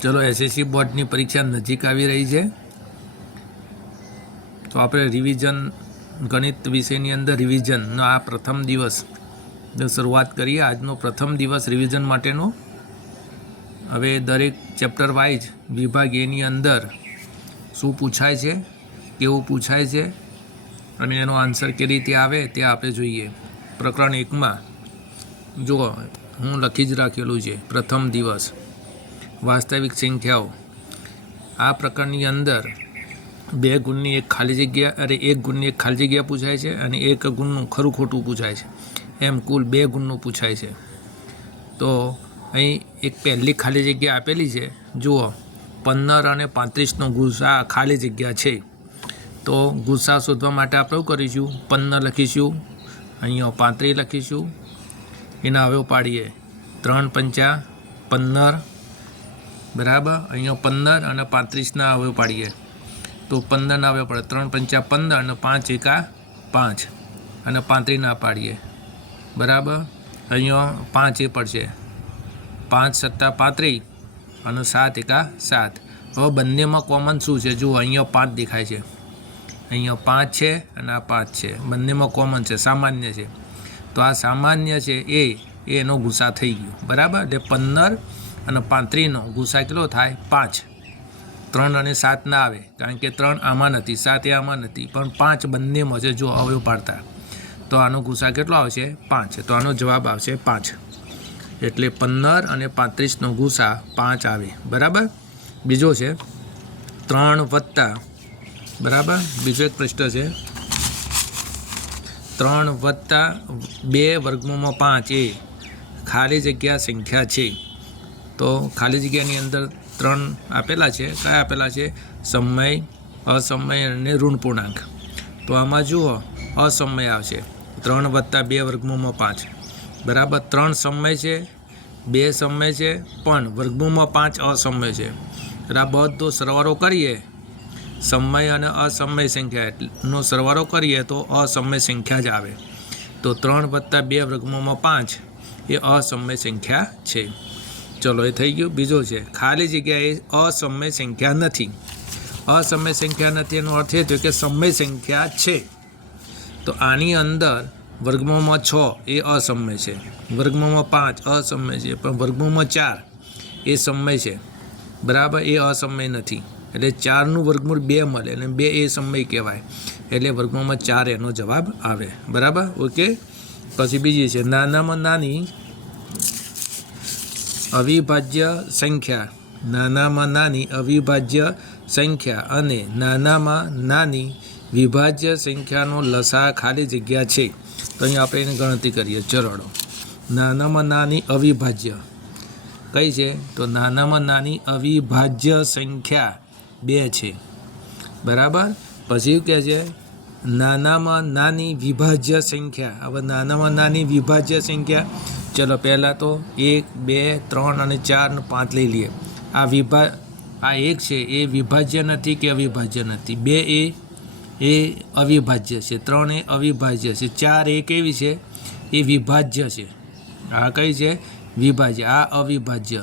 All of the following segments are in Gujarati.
ચલો એસએસસી બોર્ડની પરીક્ષા નજીક આવી રહી છે, તો આપણે રિવિઝન ગણિત વિષયની અંદર રિવિઝનનો આ પ્રથમ દિવસ શરૂઆત કરીએ. આજનો પ્રથમ દિવસ રિવિઝન માટેનો. હવે દરેક ચેપ્ટર વાઇઝ વિભાગ એની અંદર શું પૂછાય છે, કેવું પૂછાય છે અને એનો આન્સર કેવી રીતે આવે તે આપણે જોઈએ. પ્રકરણ 1માં જુઓ, હું લખી જ રાખેલું છે પ્રથમ દિવસ વાસ્તવિક સંખ્યાઓ. આ પ્રકરણની અંદર 2 ગુણની એક ખાલી જગ્યા 1 ગુણની એક ખાલી જગ્યા પૂછાય છે અને 1 ગુણનું ખરું ખોટું પૂછાય છે. એમ કુલ 2 ગુણનું પૂછાય છે. તો અહીં એક પહેલી ખાલી જગ્યા આપેલી છે, જુઓ 15 અને 35નો ગુસા ખાલી જગ્યા છે. તો ગુસા શોધવા માટે આપણે શું કરીશું? 15 લખીશું, અહીંયા 35 લખીશું, એના અવયવ પાડીએ 3 પંચા 15 બરાબર. અહીંયા 15 અને 35ના અવયવ પાડીએ તો 15ના અવયવ પડે 3 પંચા 15 અને 5 એકા 5 અને 35ના પાડીએ બરાબર. અહીંયા 5 એ પડશે 5 સત્તા 35 અને 7 એકા 7. હવે બંનેમાં કોમન શું છે? જુઓ, અહીંયા 5 દેખાય છે, અહીંયા 5 છે અને આ 5 છે. બંનેમાં કોમન છે, સામાન્ય છે. તો આ સામાન્ય છે એનો ગુસા થઈ ગયો બરાબર. એટલે 15 અને 35નો ગુસા કેટલો થાય? 5. 3 અને 7 ના આવે, કારણ કે 3 આમાં નથી, 7 એ આમાં નથી, પણ 5 બંનેમાં છે. જો અવયવ પાડતા તો આનો ગુસા કેટલો આવશે? 5. તો આનો જવાબ આવશે 5. એટલે 15 અને 35નો ગુસા 5 આવે બરાબર. બીજો છે 3 વત્તા બરાબર. બીજો એક પ્રશ્ન છે 3 વત્તા 2 વર્ગમૂળમાં 5 એ ખાલી જગ્યા સંખ્યા છે. તો ખાલી જગ્યાની અંદર 3 આપેલા છે. કયા આપેલા છે? સમય, અસમય અને ઋણ પૂર્ણાંક. તો આમાં જુઓ અસમય આવશે 3 વત્તા 2 વર્ગમૂળમાં 5 બરાબર. 3 સમય છે, 2 સમય છે, પણ વર્ગમૂળમાં 5 અસમય છે. એટલે આ બધો સરવાળો કરીએ, સમય અને અસમય સંખ્યાનો સરવાળો કરીએ તો અસમય સંખ્યા જ આવે. તો 3 વત્તા 2 વર્ગમૂળમાં 5 એ અસમય સંખ્યા છે. ચલો, એ થઈ ગયું. બીજો છે ખાલી જગ્યા એ અસમય સંખ્યા નથી. અસમય સંખ્યા નથી એનો અર્થ એ થયો કે સમય સંખ્યા છે. તો આની અંદર વર્ગમૂળમાં 6 એ અસમય છે, વર્ગમૂળમાં 5 અસમય છે, પણ વર્ગમૂળમાં 4 એ સમય છે બરાબર. એ અસમય નથી. એટલે 4નું વર્ગમૂળ 2 મળે અને 2 એ સમય કહેવાય. એટલે વર્ગમૂળમાં 4 એનો જવાબ આવે બરાબર. ઓકે. પછી બીજી છે નાનામાં નાની અવિભાજ્ય સંખ્યા. નાનામાં નાની અવિભાજ્ય સંખ્યા અને નાનામાં નાની વિભાજ્ય સંખ્યાનો લસા ખાલી જગ્યા છે. તો અહીં આપણે એની ગણતરી કરીએ. ચલો, નાનામાં નાની અવિભાજ્ય કઈ છે? તો નાનામાં નાની અવિભાજ્ય સંખ્યા 2 છે બરાબર. પછી કહે છે નાનામાં નાની વિભાજ્ય સંખ્યા. હવે નાનામાં નાની વિભાજ્ય સંખ્યા, ચલો પહેલાં તો 1 2 3 અને 4 અને 5 લઈ લઈએ. આ 1 છે એ વિભાજ્ય નથી કે અવિભાજ્ય નથી. 2 એ અવિભાજ્ય છે, 3 એ અવિભાજ્ય છે, 4 એ કેવી છે? એ વિભાજ્ય છે. આ કઈ છે? વિભાજ્ય. આ અવિભાજ્ય,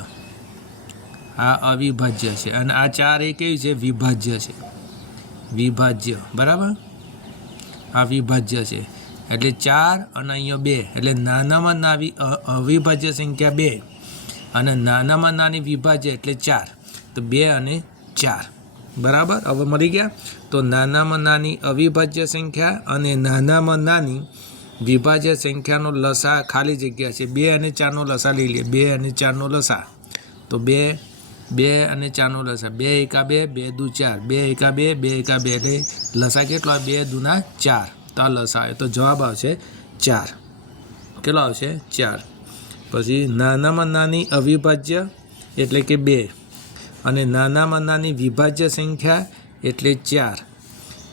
આ અવિભાજ્ય છે. અને આ 4 એ કેવી છે? વિભાજ્ય છે. વિભાજ્ય બરાબર. આ વિભાજ્ય છે. એટલે 4 અને અહીંયા 2. એટલે નાનામાં નાની અવિભાજ્ય સંખ્યા 2 અને નાનામાં નાની વિભાજ્ય એટલે 4. તો 2 અને 4 બરાબર. હવે મળી ગયા. તો નાનામાં નાની અવિભાજ્ય સંખ્યા અને નાનામાં નાની વિભાજ્ય સંખ્યાનો લસા ખાલી જગ્યા છે. 2 અને 4નો લસા લઈ લઈએ. 2 અને 4નો લસા. તો 2 અને 4નો લસા 2 એકા 2, 2 દુ 4, 2 એકા 2, 2 એકા 2 એટલે લસા કેટલો? 2 દુના 4. તો આ લસા આવે તો જવાબ આવશે 4. કેટલો આવશે? 4. પછી નાનામાં નાની અવિભાજ્ય એટલે કે 2 અને નાનામાં નાની વિભાજ્ય સંખ્યા એટલે 4.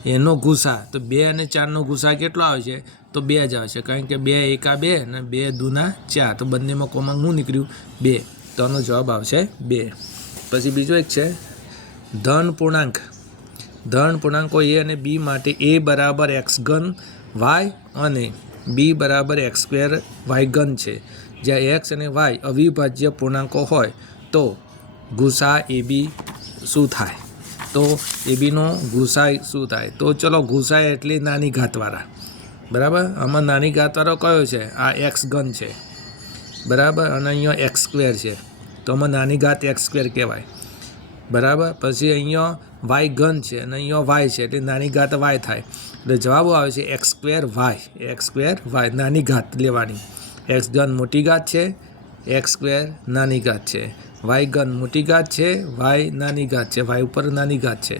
એનો ગુસા તો 2 અને 4નો ગુસા કેટલો આવે છે? તો 2 જ આવશે, કારણ કે 2 એકા 2 અને 2 દુના 4. તો બંનેમાં કોમન શું નીકળ્યું? 2. તો આનો જવાબ આવશે 2. પછી બીજો એક છે ધન પૂર્ણાંક. ધન પૂર્ણાંકો a અને b માટે a બરાબર x ઘન y અને b બરાબર x² y ઘન છે. જ્યાં x અને y અવિભાજ્ય પૂર્ણાંકો હોય તો ગુસા AB શું થાય? તો ABનો ગુસા શું થાય? તો ચલો ગુસા એટલે નાની ઘાતવાળા, બરાબર. આમાં નાની ઘાતવાળો કયો છે? આ એક્સ ઘન છે, બરાબર. અને અહીંયા એક્સ સ્ક્વેર છે, તો આમાં નાની ઘાત એક્સ સ્ક્વેર કહેવાય, બરાબર. પછી અહીંયા વાય ઘન છે અને અહીંયા વાય છે એટલે નાની ઘાત વાય થાય. એટલે જવાબો આવે છે એક્સ સ્ક્વેર વાય. નાની ઘાત લેવાની. એક્સ ઘન મોટી ઘાત છે, એક્સ સ્ક્વેર નાની ઘાત છે, વાય ઘન મોટી ઘાત છે, વાય નાની ઘાત છે, વાય ઉપર નાની ઘાત છે,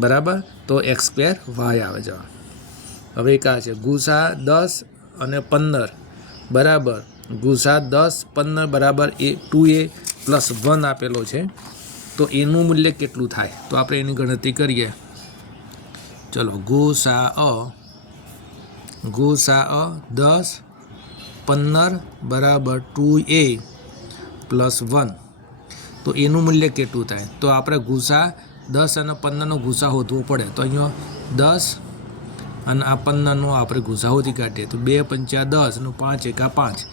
બરાબર. તો એક્સ સ્ક્વેર વાય આવે જવાબ. હવે એક આ છે ગુસા 10 અને 15 બરાબર. ગુસા 10 15 બરાબર 2a + 1 આપેલો છે. તો એનું મૂલ્ય કેટલું થાય? તો આપણે એની ગણતરી કરીએ. ચલો ગુસા 10 15 બરાબર 2a + 1. તો એનું મૂલ્ય કેટલું થાય? તો આપણે ગુસા 10 અને 15નો ગુસા શોધવો પડે. તો અહીંયા 10 અને આ 15નો આપણે ગુસા શોધી કાઢીએ. તો 2 પંચા 10 અને 5 એકા 5.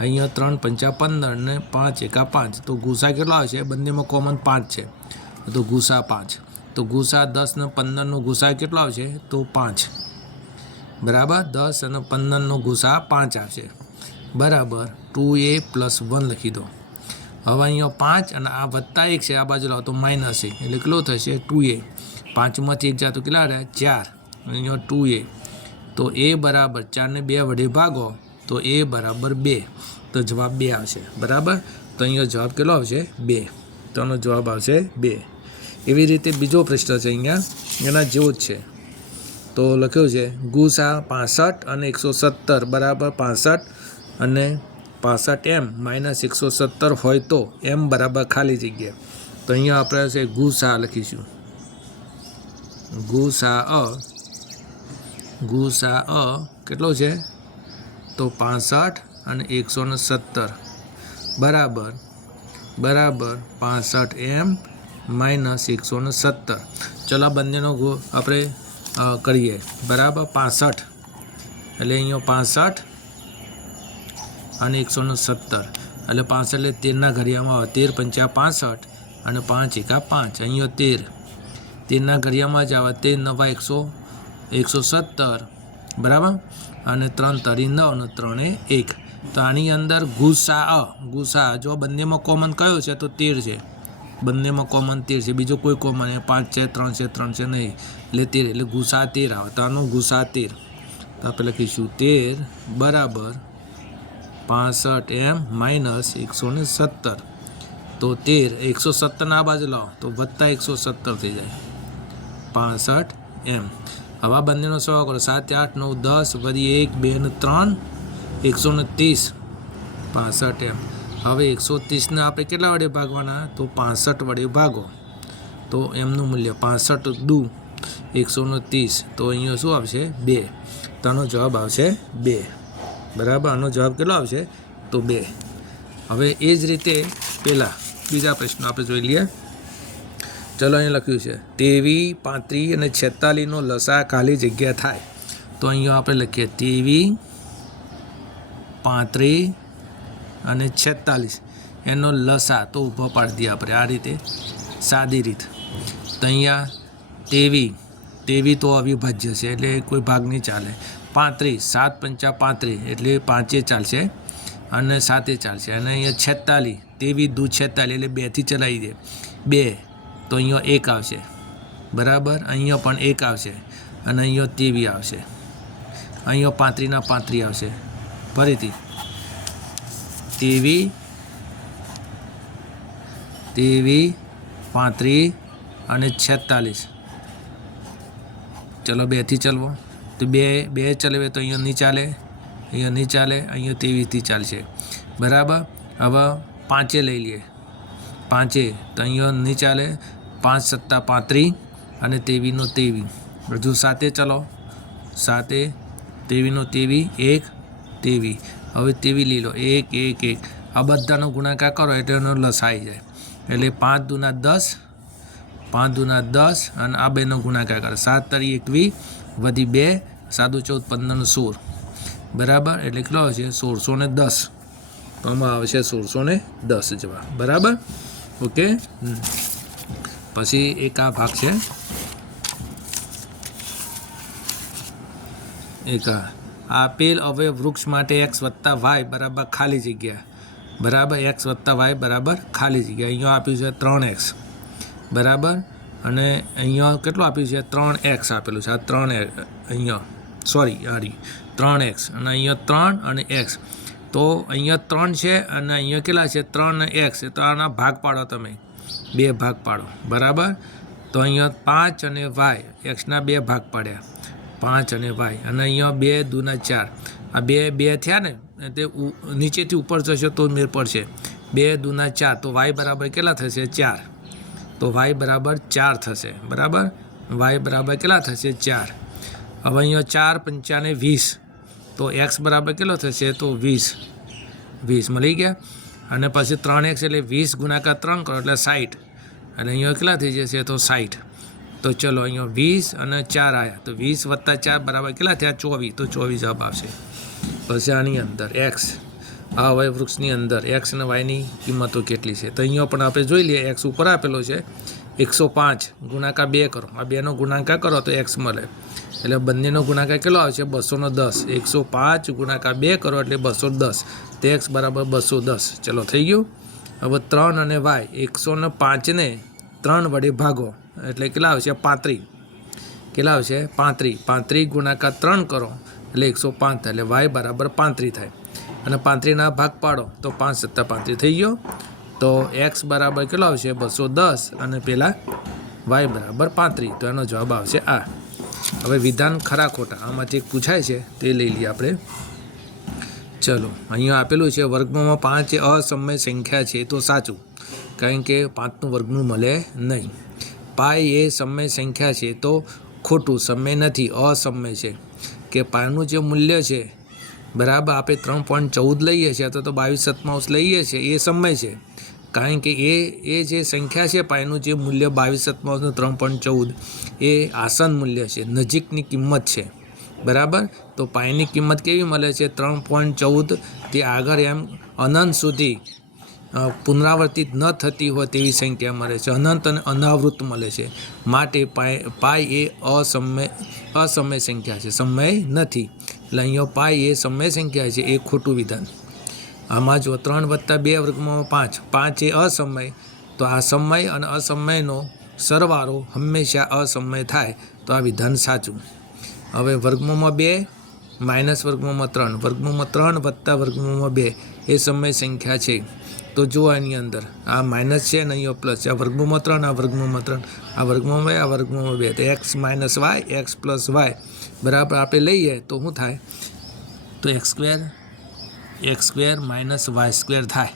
અહીંયા 3 પંચા 15 અને 5 એકા 5. તો ગુસા કેટલો આવશે? બંનેમાં કોમન 5 છે, તો ગુસા 5. તો ગુસા 10 અને 15નો ગુસા કેટલો આવશે? તો 5, બરાબર. 10 અને 15નો ગુસા 5 આવશે, બરાબર. 2a + 1 લખી દો. હવે અહીંયા 5 અને આ વત્તા 1 છે, આ બાજુ લાવો તો -1 એટલે કેટલો થશે? 2a. 5માંથી 1 જાય તો કેટલા રહ્યા? 4. અહીંયા 2a. તો a બરાબર 4ને 2 વડે ભાગો તો a બરાબર 2. તો જવાબ 2 આવશે, બરાબર. તો અહીંયા જવાબ કેટલો આવશે? 2. તો આનો જવાબ આવશે 2. એવી રીતે બીજો પ્રશ્ન છે અહીંયા, એના જેવો જ છે. તો લખ્યું છે ગુસા 65 અને 117 બરાબર 65 અને 65m - 117 હોય તો m બરાબર ખાલી જગ્યા. તો અહીંયા આપણે છે ગુસા લખીશું. ગુસા કેટલો છે? તો 65 અને 117 બરાબર 65m - 117. ચલો આ બંનેનો આપણે કરીએ, બરાબર. 65 એટલે અહીંયા 65 અને 117 એટલે 65 એટલે 13ના ઘડિયામાં આવે. 13 પંચા 65 અને 5 એકા 5. અહીંયા 13ના ઘડિયામાં જ આવે. 13 9 117 બરાબર. અને 3 તરી 9 અને 3 1. તો આની અંદર ગુસા જો બંનેમાં કોમન કયો છે? તો 13 છે. બંનેમાં કોમન 13 છે, બીજો કોઈ કોમન 5 છે 3 છે 3 છે નહીં, એટલે 13. એટલે ગુસા 13 આવે. તો આનું ગુસા 13. તો આપણે લખીશું 13 બરાબર 65m - 117. તો 13 117ના બાજુ લાવો તો વત્તા 117 થઈ જાય 65m. હવે આ બંનેનો સરવાળો કરો. 7 8 9 10 વળી 1 2 અને 3 130 65m. હવે 130ને આપણે કેટલા વડે ભાગવાના? તો 65 વડે ભાગો તો એમનું મૂલ્ય 65 × 130. તો અહીંયા શું આવશે? 2. તો આનો જવાબ આવશે 2, બરાબર. આનો જવાબ કેટલો આવશે? તો 2. હવે એ જ રીતે પહેલાં બીજા પ્રશ્નો આપણે જોઈ લઈએ. ચલો અહીંયા લખ્યું છે 23 35 અને 46નો લસા ખાલી જગ્યા થાય. તો અહીંયા આપણે લખીએ 23 35 અને 46 એનો લસા. તો ઊભો પાડી દઈએ આપણે આ રીતે સાદી રીત. તો અહીંયા 23 તો અવિભાજ્ય છે એટલે કોઈ ભાગ નહીં ચાલે. 35 7 પંચા 35 એટલે 5 ચાલશે અને 7 ચાલશે. અને અહીંયા 46 23 દૂ 46 એટલે 2થી ચલાવી દે 2. તો અહીંયા 1 આવશે, બરાબર. અહીંયા પણ 1 આવશે અને અહીંયા 23 આવશે. અહીંયા 35ના 35 આવશે. ફરીથી 23 35 અને 46. ચલો 2થી ચલવો તો 2 ચલાવે તો અહીંયા નહીં ચાલે, અહીંયા નહીં ચાલે, અહીંયા 23થી ચાલશે, બરાબર. હવે 5 લઈ લઈએ 5 તો અહીંયા નહીં ચાલે. 5 સત્તા 35 અને 23નો 23. હજુ 7 ચલો 7 23નો 23 1 23. હવે 23 લઈ લો 1 1 1. આ બધાનો ગુણાકાર કરો એટલે એનો લસાઈ જાય. એટલે 5 દૂના 10 5 દૂના 10 અને આ બેનો ગુણાકાર કરો. 7 તરી 21 વધી 2 7 14 15 16, બરાબર. એટલે કેટલો આવશે? 1610. તો આમાં આવશે 1610 જવાબ, બરાબર. ઓકે. પછી એક આ ભાગ છે, એક આપેલ અવયવ વૃક્ષ માટે x વત્તા વાય બરાબર ખાલી જગ્યા બરાબર x વત્તા વાય બરાબર ખાલી જગ્યા. અહીંયા આપ્યું છે 3x બરાબર, અને અહીંયા કેટલું આપ્યું છે 3x આપેલું છે. આ 3 અહીંયા સોરી 3x અને અહીંયા 3 અને x. તો અહીંયા 3 છે અને અહીંયા કેટલા છે 3 અને x. તો આના ભાગ પાડો, તમે 2 ભાગ પાડો બરાબર. તો અહીંયા 5 અને y, xના 2 ભાગ પાડ્યા 5 અને y, અને અહીંયા 2 દૂના 4. આ 2 થયા ને, તે નીચેથી ઉપર જશે તો મેળ પડશે. 2 દૂના 4, તો y બરાબર કેટલા થશે 4. તો y બરાબર 4 થશે બરાબર. y બરાબર કેટલા થશે 4. હવે અહીંયા 4 પંચાને 20, તો x બરાબર કેટલો થશે તો 20 મળી ગયા. અને પછી 3x એટલે 20 ગુણાકાર 3 કરો એટલે 60, અને અહીંયા કેટલા થઈ જશે તો 60. તો ચલો અહીંયા 20 અને 4 આવ્યા, તો 20 વત્તા 4 બરાબર કેટલા થયા 24. તો 24 જવાબ આવશે. પછી આની અંદર x, આ અવયવ વૃક્ષની અંદર x અને yની કિંમતો કેટલી છે. તો અહીંયા પણ આપણે જોઈ લઈએ. x ઉપર આપેલો છે 105 ગુણાકાર 2 કરો, આ 2નો ગુણાકાર કરો તો x મળે, એટલે બંનેનો ગુણાકાર કેટલો આવશે 210. 105 ગુણાકાર 2 કરો એટલે 210, તો x બરાબર 210. ચલો થઈ ગયું. હવે 3 અને y, 105ને 3 વડે ભાગો એટલે કેટલા આવશે 35. કેટલા આવશે 35 ગુણાકાર 3 કરો એટલે 105 થાય, એટલે y બરાબર 35 થાય. અને 35ના ભાગ પાડો તો 5 + 35 થઈ ગયો. તો x બરાબર કેટલો આવશે 210 અને પેલા y બરાબર 35. તો એનો જવાબ આવશે આ. હવે વિધાન ખરા ખોટા આમાંથી એક પૂછાય છે, તે લઈ લઈએ આપણે. ચલો અહીંયા આપેલું છે વર્ગમાં 5 એ અસમય સંખ્યા છે, તો સાચું, કારણ કે 5નું વર્ગમૂળ મળે નહીં. પાઈ એ સમય સંખ્યા છે, તો ખોટું, સમય નથી, અસમય છે. કે પાયનું જે મૂલ્ય છે બરાબર આપણે 3.14 લઈએ છીએ, અથવા તો 22/7 લઈએ છીએ, એ સમય છે. કારણ કે એ જે સંખ્યા છે પાયનું જે મૂલ્ય 22/7 3.14 એ આસન મૂલ્ય છે, નજીકની કિંમત છે બરાબર. તો પાયની કિંમત કેવી મળે છે 3.14. તે આગળ એમ અનંત સુધી પુનરાવર્તિત ન થતી હોય તેવી સંખ્યા મળે છે, અનંત અને અનાવૃત મળે છે. માટે પાય એ અસમય સંખ્યા છે, સમય નથી. એટલે અહીંયા પાય એ સમય સંખ્યા છે, એ ખોટું વિધાન. આમાં જો 3 + 2 વર્ગમાં 5, 5 એ અસમય, તો આ સમય અને અસમયનો સરવાળો હંમેશા અસમય થાય, તો આ વિધાન સાચું. હવે વર્ગમાં 2 માઇનસ વર્ગમાં 3, વર્ગમાં 3 વત્તા વર્ગમાં 2 એ સમય સંખ્યા છે. તો જુઓ એની અંદર આ માઇનસ છે ને અહીંયા પ્લસ, આ વર્ગમાં 3, આ વર્ગમાં 3, આ વર્ગમાં 2, આ વર્ગમાં 2, તો x - y, x + y બરાબર આપણે લઈએ તો શું થાય, તો x² - y² થાય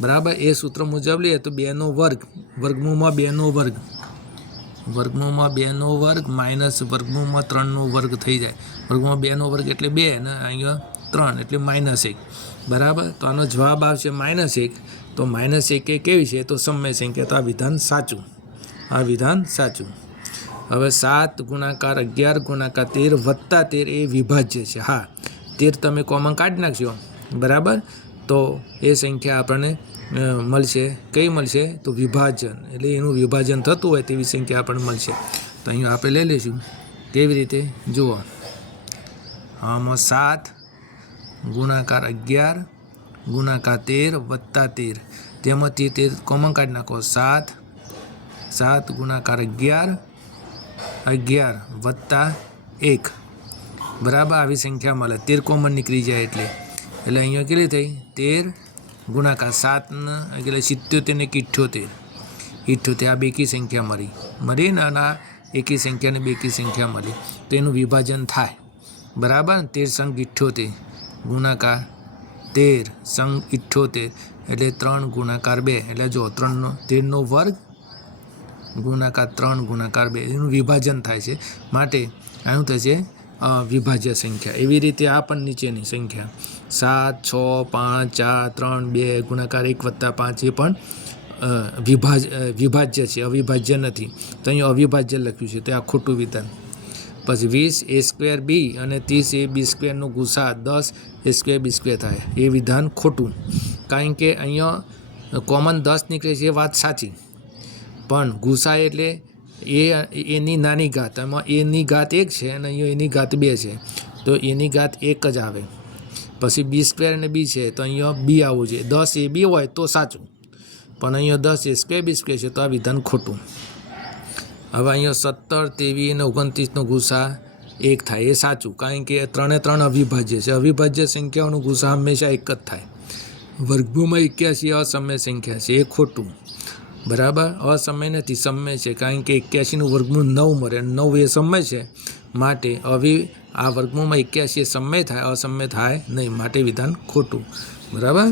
બરાબર. એ સૂત્ર મુજબ લઈએ તો 2નો વર્ગ, વર્ગમાં 2નો વર્ગ, વર્ગમાં 2નો વર્ગ માઇનસ વર્ગમાં 3નો વર્ગ થઈ જાય. વર્ગમાં 2નો વર્ગ એટલે 2 ને અહીંયા 3 એટલે -1 બરાબર. તો આનો જવાબ આવશે -1. તો -1 એ કેવી છે તો સમય સંખ્યા. તો આ વિધાન સાચું, આ વિધાન સાચું. હવે 7 ગુણાકાર 11 ગુણાકાર 13 વત્તા 13 એ વિભાજ્ય છે. હા, 13 તમે કોમન કાઢી નાખશો બરાબર, તો એ સંખ્યા આપણને મળશે. કઈ મળશે તો વિભાજન, એટલે એનું વિભાજન થતું હોય તેવી સંખ્યા આપણને મળશે. તો અહીંયા આપણે લઈ લઈશું કેવી રીતે જુઓ. આમાં 7 ગુણાકાર 11 ગુણાકાર 13 વત્તા 13, તેમાંથી 13 કોમન કાઢી નાખો. 7 ગુણાકાર 11 વત્તા 1 બરાબર આવી સંખ્યા મળે. 13 કોમન નીકળી જાય એટલે અહીંયા કેટલી થઈ 13 ગુણાકાર 7 એટલે 77 ને 78 આ બેકી સંખ્યા મળી ને, અને એકી સંખ્યાને બેકી સંખ્યા મળી, તો એનું વિભાજન થાય બરાબર. 13 સંગ 78 ગુણાકાર 13 સંગ 78 એટલે 3 ગુણાકાર 2, એટલે જો 13નો વર્ગ ગુણાકાર 3 ગુણાકાર 2 એનું વિભાજન થાય છે. માટે આનું થશે વિભાજ્ય સંખ્યા. એવી રીતે આ પણ નીચેની સંખ્યા 7 6 5 4 3 2 ગુણાકાર 1 વત્તા 5 એ પણ વિભાજ્ય છે, અવિભાજ્ય નથી. તો અહીં અવિભાજ્ય લખ્યું છે, તો આ ખોટું વિધાન. પછી 20 a² b અને 30 a b² ગુસા 10 a² b² થાય, એ વિધાન ખોટું. કારણ કે અહીંયા કોમન 10 નીકળે છે એ વાત સાચી, પણ ગુસા એટલે એની નાની ઘાત, એમાં એની ઘાત 1 છે અને અહીંયા એની ઘાત 2 છે, તો એની ઘાત 1 જ આવે. પછી બી સ્ક્વેર અને બી છે તો અહીંયા બી આવવું જોઈએ. 10 એ બી હોય તો સાચું, પણ અહીંયા 10 એ સ્ક્વેર બી સ્ક્વેર છે તો આ વિધાન ખોટું. હવે અહીંયા 17, 23 અને 29નો ગુસા 1 થાય એ સાચું, કારણ કે 3 એ 3 અવિભાજ્ય છે. અવિભાજ્ય સંખ્યાઓનો ગુસા હંમેશા 1 જ થાય. વર્ગમૂળમાં 81 અસમય સંખ્યા છે એ ખોટું. બરાબર, અસમય નથી, સમય છે, કારણ કે 81નું વર્ગમૂળ 9 મળે અને 9 એ સમય છે, માટે આ વર્ગમૂળમાં 81 એ સમય થાય, અસમય થાય નહીં, માટે વિધાન ખોટું. બરાબર.